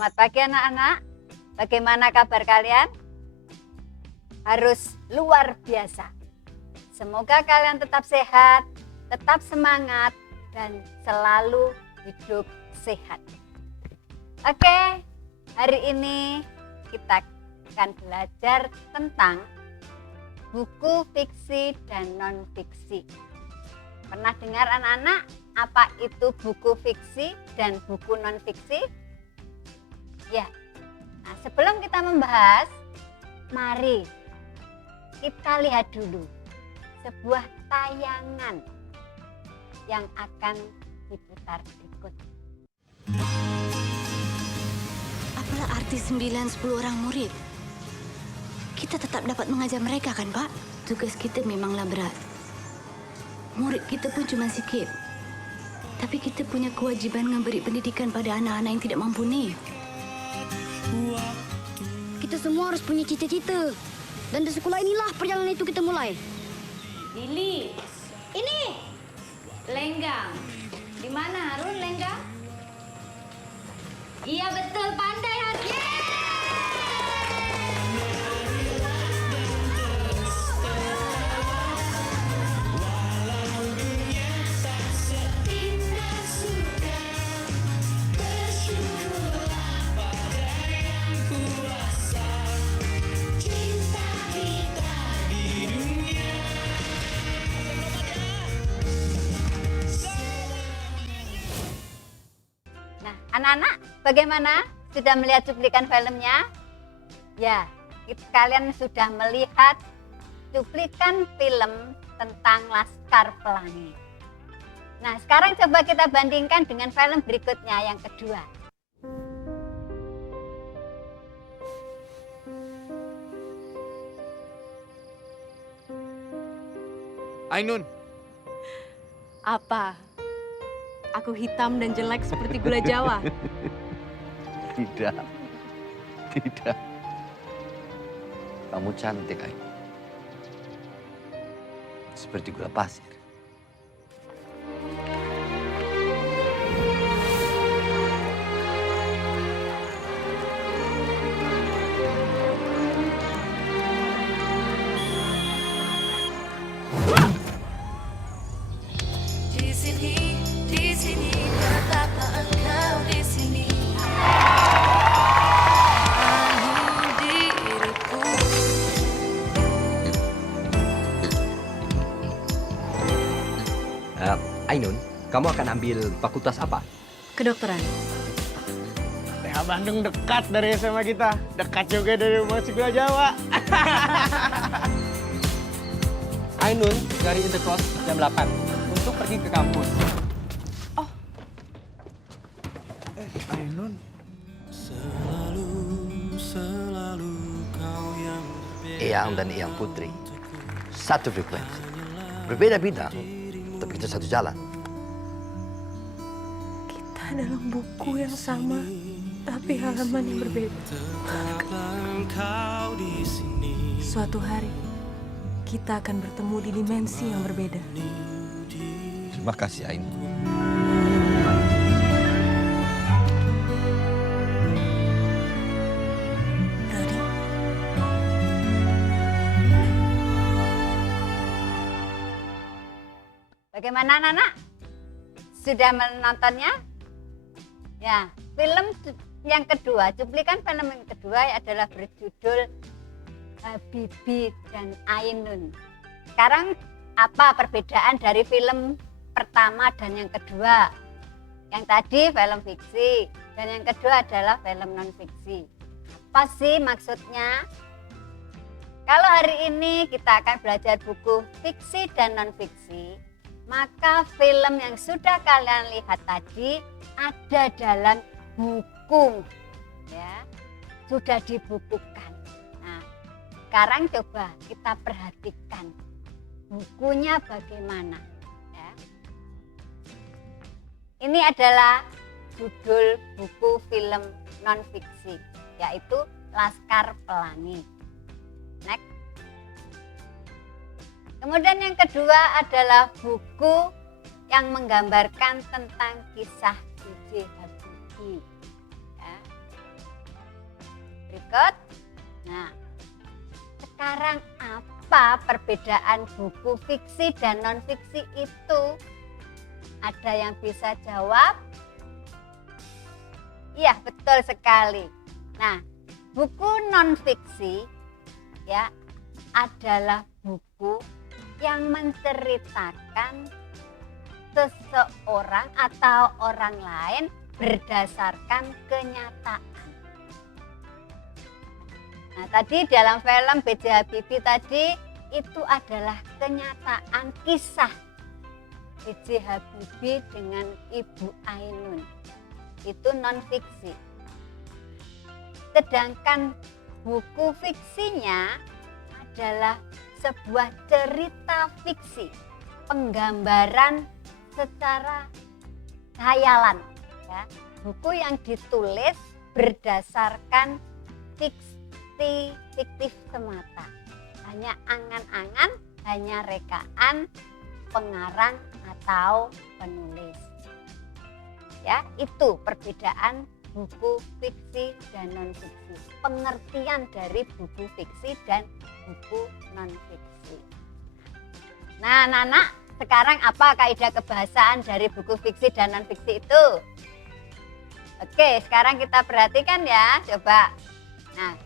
Selamat pagi anak-anak. Bagaimana kabar kalian? Harus luar biasa. Semoga kalian tetap sehat, tetap semangat, dan selalu hidup sehat. Oke, hari ini kita akan belajar tentang buku fiksi dan non-fiksi. Pernah dengar anak-anak apa itu buku fiksi dan buku non-fiksi? Ya, nah sebelum kita membahas, mari kita lihat dulu sebuah tayangan yang akan diputar berikut. Apalah arti 9-10 orang murid? Kita tetap dapat mengajar mereka kan, Pak? Tugas kita memanglah berat. Murid kita pun cuma sikit. Tapi kita punya kewajiban memberi pendidikan pada anak-anak yang tidak mampu ni. Kita semua harus punya cita-cita. Dan di sekolah inilah perjalanan itu kita mulai. Lili. Ini! Lenggang. Di mana Harun, Lenggang? Iya betul, pandai Harun. Nah, anak-anak, bagaimana? Sudah melihat cuplikan filmnya? Ya, kalian sudah melihat cuplikan film tentang Laskar Pelangi. Nah, sekarang coba kita bandingkan dengan film berikutnya yang kedua. Ainun, Apa? Aku hitam dan jelek seperti gula Jawa? tidak. Kamu cantik, Ainun. Seperti gula pasir. Di sini, betapa engkau di sini. Hanya diriku. Ainun, kamu akan ambil fakultas apa? Kedokteran. TH Bandung dekat dari SMA kita. Dekat juga dari musik gula Jawa. Ainun dari Intercross jam 8 untuk pergi ke kampus. Ainun. Eyang dan Eyang Putri, satu frekuensi. Berbeda bidang, tapi kita satu jalan. Kita dalam buku yang sama, tapi halaman yang berbeda. Suatu hari, kita akan bertemu di dimensi yang berbeda. Terima kasih, Ainun. Brody, Bagaimana anak-anak? Sudah menontonnya? Ya, film yang kedua, cuplikan film yang kedua adalah berjudul Habibie dan Ainun. Sekarang apa perbedaan dari film pertama dan yang kedua? Yang tadi film fiksi dan yang kedua adalah film non fiksi. Apa sih maksudnya? Kalau hari ini kita akan belajar buku fiksi dan non fiksi, maka film yang sudah kalian lihat tadi ada dalam buku, ya, sudah dibukukan. Nah, sekarang coba kita perhatikan bukunya bagaimana. Ya. Ini adalah judul buku film non fiksi, yaitu Laskar Pelangi. Next. Kemudian yang kedua adalah buku yang menggambarkan tentang kisah B.J. Habibie. Ya. Berikut. Nah, sekarang apa perbedaan buku fiksi dan non-fiksi itu? Ada yang bisa jawab? Iya, betul sekali. Nah, buku non-fiksi ya adalah buku yang menceritakan seseorang atau orang lain berdasarkan kenyataan. Nah, tadi dalam film B.J. Habibie tadi itu adalah kenyataan kisah B.J. Habibie dengan Ibu Ainun. Itu non-fiksi. Sedangkan buku fiksinya adalah sebuah cerita fiksi, penggambaran secara khayalan. Ya. Buku yang ditulis berdasarkan fiktif semata. Hanya angan-angan, hanya rekaan pengarang atau penulis. Ya, itu perbedaan buku fiksi dan non-fiksi. Pengertian dari buku fiksi dan buku non-fiksi. Nah, anak-anak, sekarang apa kaidah kebahasaan dari buku fiksi dan non-fiksi itu? Oke, sekarang kita perhatikan ya, coba. Nah,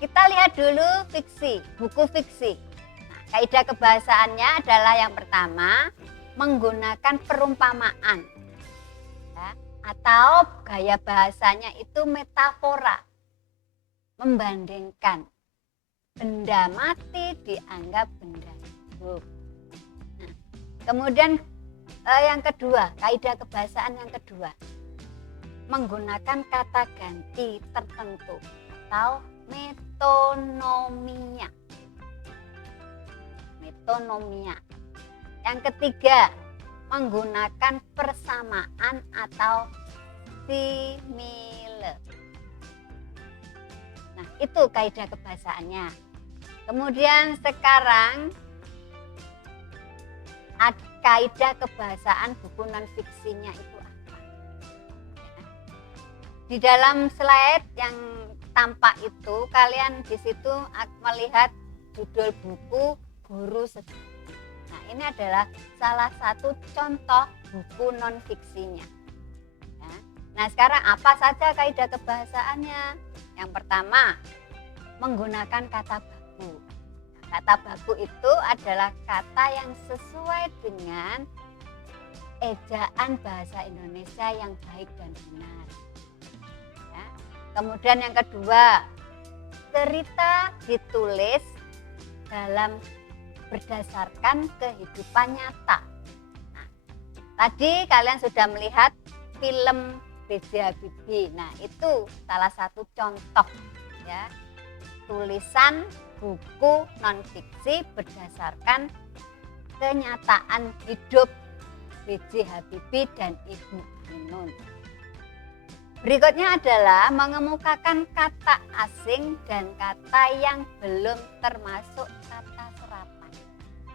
kita lihat dulu fiksi, buku fiksi. Nah, kaidah kebahasaannya adalah yang pertama, menggunakan perumpamaan. Ya, atau gaya bahasanya itu metafora. Membandingkan benda mati dianggap benda hidup. Nah, kemudian yang kedua, kaidah kebahasaan yang kedua, menggunakan kata ganti tertentu atau metonomia. Yang ketiga, menggunakan persamaan atau simile. Nah, itu kaidah kebahasaannya. Kemudian sekarang kaidah kebahasaan buku non-fiksinya itu apa? Di dalam slide yang tampak itu, kalian di situ melihat judul buku Guru Sejati. Nah, ini adalah salah satu contoh buku non-fiksinya. Ya. Nah, sekarang apa saja kaidah kebahasaannya? Yang pertama, menggunakan kata baku. Nah, kata baku itu adalah kata yang sesuai dengan ejaan bahasa Indonesia yang baik dan benar. Ya. Kemudian yang kedua, cerita ditulis dalam berdasarkan kehidupan nyata. Nah, tadi kalian sudah melihat film B.J. Habibie. Nah, itu salah satu contoh ya, tulisan buku non-fiksi berdasarkan kenyataan hidup B.J. Habibie dan Ibu Ainun. Berikutnya adalah mengemukakan kata asing dan kata yang belum termasuk kata serapan.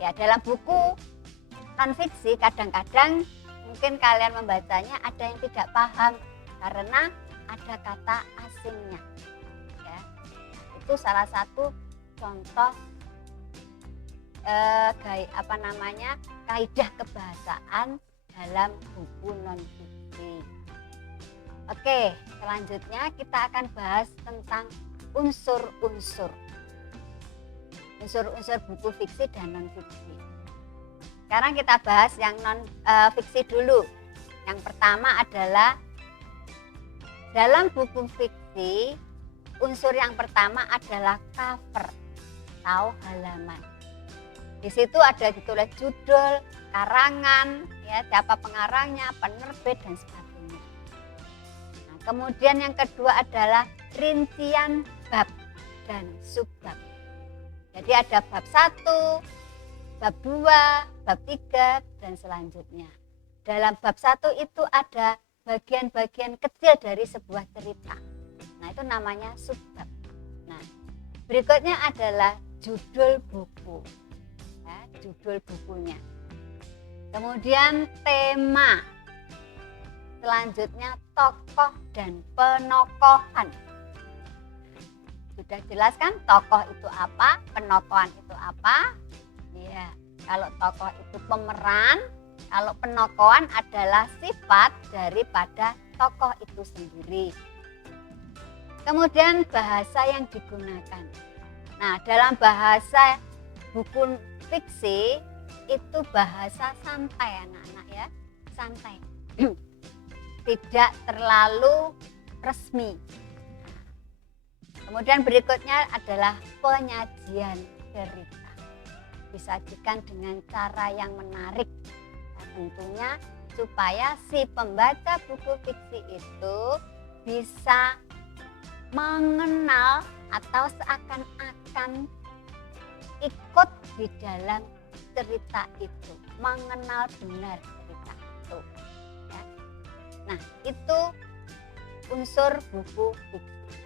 Ya, dalam buku non-fiksi kadang-kadang mungkin kalian membacanya ada yang tidak paham karena ada kata asingnya. Ya, itu salah satu contoh kaidah kebahasaan dalam buku non-fiksi. Oke, selanjutnya kita akan bahas tentang unsur-unsur buku fiksi dan non-fiksi. Sekarang kita bahas yang non-fiksi dulu. Yang pertama adalah dalam buku fiksi, unsur yang pertama adalah cover atau halaman. Di situ ada ditulis judul, karangan, ya, siapa pengarangnya, penerbit dan sebagainya. Kemudian yang kedua adalah rincian bab dan subbab. Jadi ada bab 1, bab 2, bab 3, dan selanjutnya. Dalam bab 1 itu ada bagian-bagian kecil dari sebuah cerita. Nah, itu namanya subbab. Nah, berikutnya adalah judul buku. Ya, judul bukunya. Kemudian tema. Selanjutnya tokoh dan penokohan. Sudah jelas kan tokoh itu apa, penokohan itu apa? Iya, kalau tokoh itu pemeran, kalau penokohan adalah sifat daripada tokoh itu sendiri. Kemudian bahasa yang digunakan. Nah, dalam bahasa buku fiksi itu bahasa santai anak-anak ya, santai. Tidak terlalu resmi. Kemudian berikutnya adalah penyajian cerita. Disajikan dengan cara yang menarik. Nah, tentunya supaya si pembaca buku fiksi itu bisa mengenal atau seakan-akan ikut di dalam cerita itu, mengenal benar cerita itu. Ya. Nah, itu unsur buku fiksi.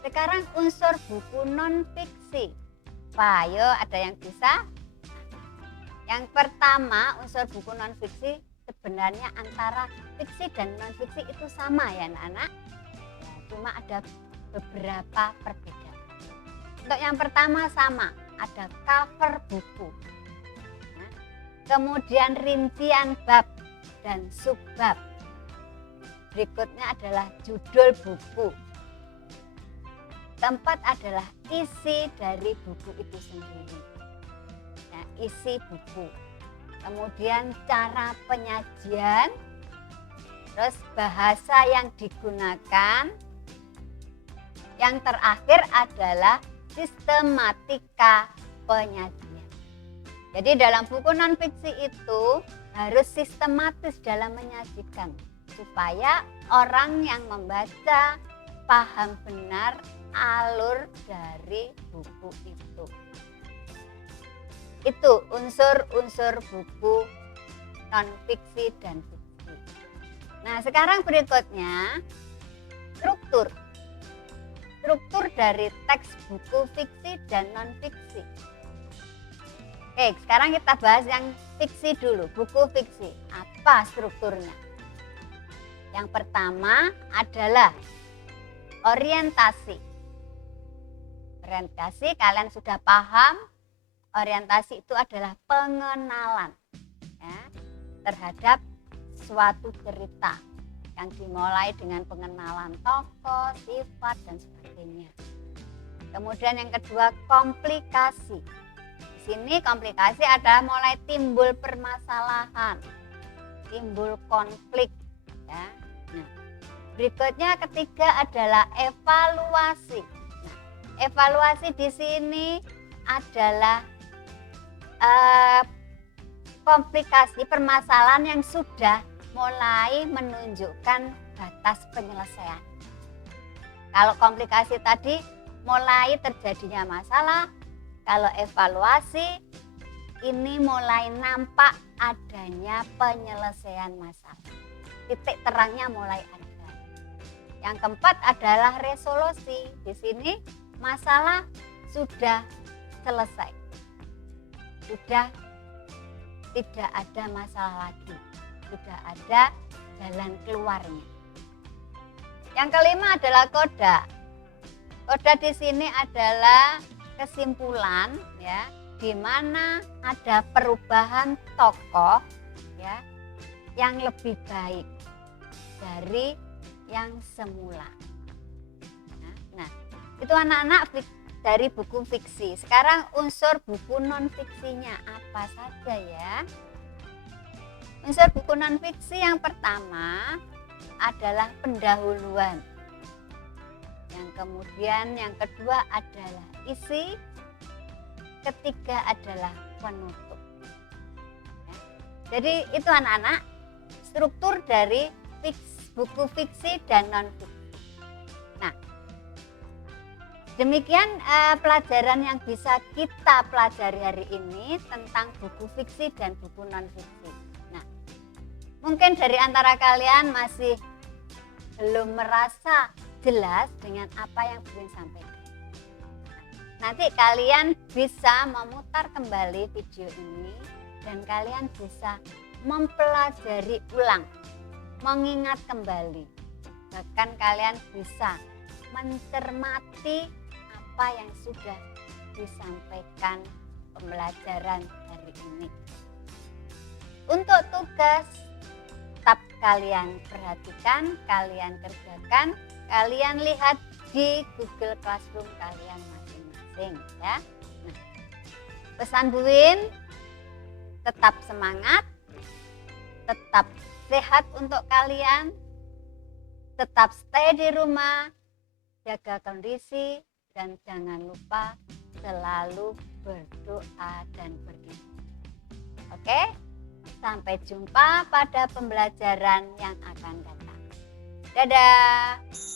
Sekarang unsur buku non fiksi. Wah, ayo ada yang bisa? Yang pertama, unsur buku non fiksi sebenarnya antara fiksi dan non fiksi itu sama ya anak-anak. Ya, cuma ada beberapa perbedaan. Untuk yang pertama sama, ada cover buku. Nah, kemudian rincian bab dan subbab. Berikutnya adalah judul buku. Keempat adalah isi dari buku itu sendiri. Ya, isi buku. Kemudian cara penyajian, terus bahasa yang digunakan. Yang terakhir adalah sistematika penyajian. Jadi dalam buku non fiksi itu harus sistematis dalam menyajikan supaya orang yang membaca paham benar alur dari buku itu. Itu unsur-unsur buku non fiksi dan fiksi. Nah, sekarang berikutnya struktur dari teks buku fiksi dan non fiksi. Oke, sekarang kita bahas yang fiksi dulu, buku fiksi. Apa strukturnya? Yang pertama adalah orientasi. Orientasi, kalian sudah paham, orientasi itu adalah pengenalan ya, terhadap suatu cerita yang dimulai dengan pengenalan tokoh, sifat, dan sebagainya. Kemudian yang kedua, komplikasi. Di sini komplikasi adalah mulai timbul permasalahan, timbul konflik. Ya. Nah, berikutnya ketiga adalah evaluasi. Nah, evaluasi di sini adalah komplikasi permasalahan yang sudah mulai menunjukkan batas penyelesaian. Kalau komplikasi tadi mulai terjadinya masalah, kalau evaluasi ini mulai nampak adanya penyelesaian masalah. Titik terangnya mulai ada. Yang keempat adalah resolusi. Di sini masalah sudah selesai. Sudah tidak ada masalah lagi. Sudah ada jalan keluarnya. Yang kelima adalah koda. Koda di sini adalah kesimpulan ya, di mana ada perubahan tokoh ya yang lebih baik dari yang semula. Nah, itu anak-anak dari buku fiksi. Sekarang unsur buku non fiksinya apa saja ya? Unsur buku non fiksi yang pertama adalah pendahuluan. Yang kemudian yang kedua adalah isi. Ketiga adalah penutup. Ya. Jadi itu anak-anak struktur dari buku fiksi dan non fiksi. Nah, demikian pelajaran yang bisa kita pelajari hari ini tentang buku fiksi dan buku non fiksi. Nah, mungkin dari antara kalian masih belum merasa jelas dengan apa yang Bun sampaikan. Nanti kalian bisa memutar kembali video ini dan kalian bisa mempelajari ulang, mengingat kembali. Bahkan kalian bisa mencermati apa yang sudah disampaikan pembelajaran hari ini. Untuk tugas, tetap kalian perhatikan, kalian kerjakan, kalian lihat di Google Classroom kalian masing-masing ya. Nah, pesan Bu Win, tetap semangat, tetap sehat untuk kalian, tetap stay di rumah, jaga kondisi, dan jangan lupa selalu berdoa dan beribadah. Oke, sampai jumpa pada pembelajaran yang akan datang. Dadah.